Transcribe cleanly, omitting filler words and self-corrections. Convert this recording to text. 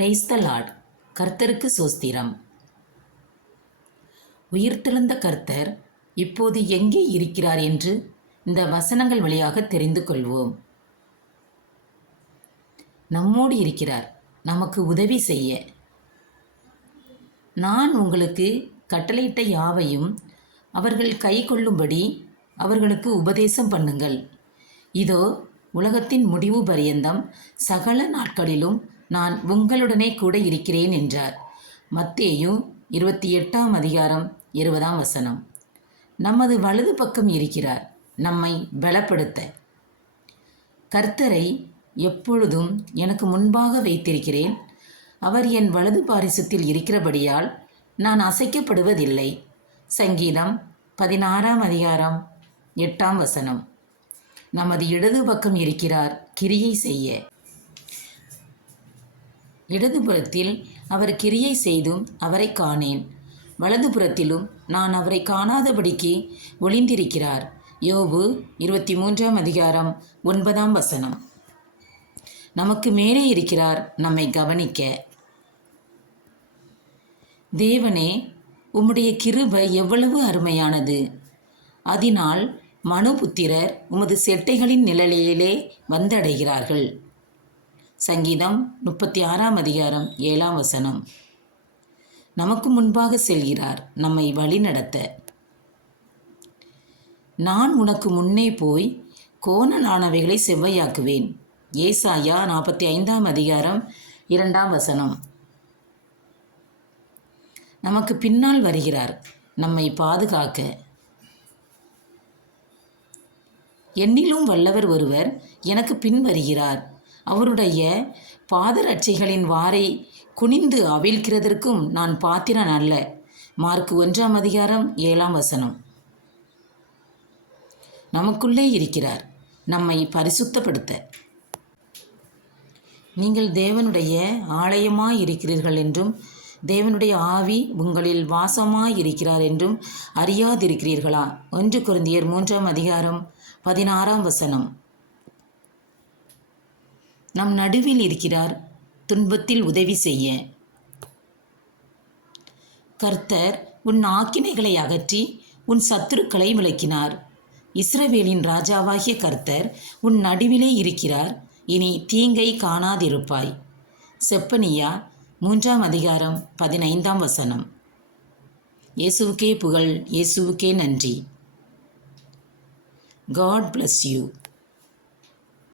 Praise the Lord. கர்த்தருக்கு சோஸ்திரம். உயிர்த்தெழுந்த கர்த்தர் இப்போது எங்கே இருக்கிறார் என்று இந்த வசனங்கள் வழியாக தெரிந்து கொள்வோம். நம்மோடு இருக்கிறார், நமக்கு உதவி செய்ய. நான் உங்களுக்கு கட்டளையிட்ட யாவையும் அவர்கள் கை கொள்ளும்படி அவர்களுக்கு உபதேசம் பண்ணுங்கள். இதோ உலகத்தின் முடிவு பரியந்தம் சகல நாட்களிலும் நான் உங்களுடனே கூட இருக்கிறேன் என்றார். மத்தேயு 28:20. நமது வலது பக்கம் இருக்கிறார், நம்மை பலப்படுத்த. கர்த்தரை எப்பொழுதும் எனக்கு முன்பாக வைத்திருக்கிறேன். அவர் என் வலது பாரிசத்தில் இருக்கிறபடியால் நான் அசைக்கப்படுவதில்லை. சங்கீதம் 16:8. நமது இடது பக்கம் இருக்கிறார், கிரியை செய்ய. இடதுபுறத்தில் அவர் கிரியை செய்தும் அவரை காணேன். வலதுபுறத்திலும் நான் அவரை காணாதபடிக்கு ஒளிந்திருக்கிறார். யோபு 23:9. நமக்கு மேலே இருக்கிறார், நம்மை கவனிக்க. தேவனே, உம்முடைய கிருபை எவ்வளவு அருமையானது! அதனால் மனுபுத்திரர் உமது செட்டைகளின் நிழலிலே வந்தடைகிறார்கள். சங்கீதம் 36:7. நமக்கு முன்பாக செல்கிறார், நம்மை வழிநடத்த. நான் உனக்கு முன்னே போய் கோணலானவைகளை செவ்வையாக்குவேன். ஏசாயா 45:2. நமக்கு பின்னால் வருகிறார், நம்மை பாதுகாக்க. என்னிலும் வல்லவர் ஒருவர் எனக்கு பின் வருகிறார். அவருடைய பாதரட்சைகளின் வாரை குனிந்து அவிழ்க்கிறதற்கும் நான் பாத்திரன் அல்ல. மார்க்கு 1:7. நமக்குள்ளே இருக்கிறார், நம்மை பரிசுத்தப்படுத்த. நீங்கள் தேவனுடைய ஆலயமாயிருக்கிறீர்கள் என்றும் தேவனுடைய ஆவி உங்களில் வாசமாயிருக்கிறார் என்றும் அறியாதிருக்கிறீர்களா? 1 கொரிந்தியர் 3:16. நம் நடுவில் இருக்கிறார், துன்பத்தில் உதவி செய்ய. கர்த்தர் உன் ஆக்கினைகளை அகற்றி உன் சத்துருக்களை விலக்கினார். இஸ்ரவேலின் ராஜாவாகிய கர்த்தர் உன் நடுவிலே இருக்கிறார், இனி தீங்கை காணாதிருப்பாய். செப்பனியா 3:15. இயேசுவுக்கே புகழ், இயேசுவுக்கே நன்றி. God bless you.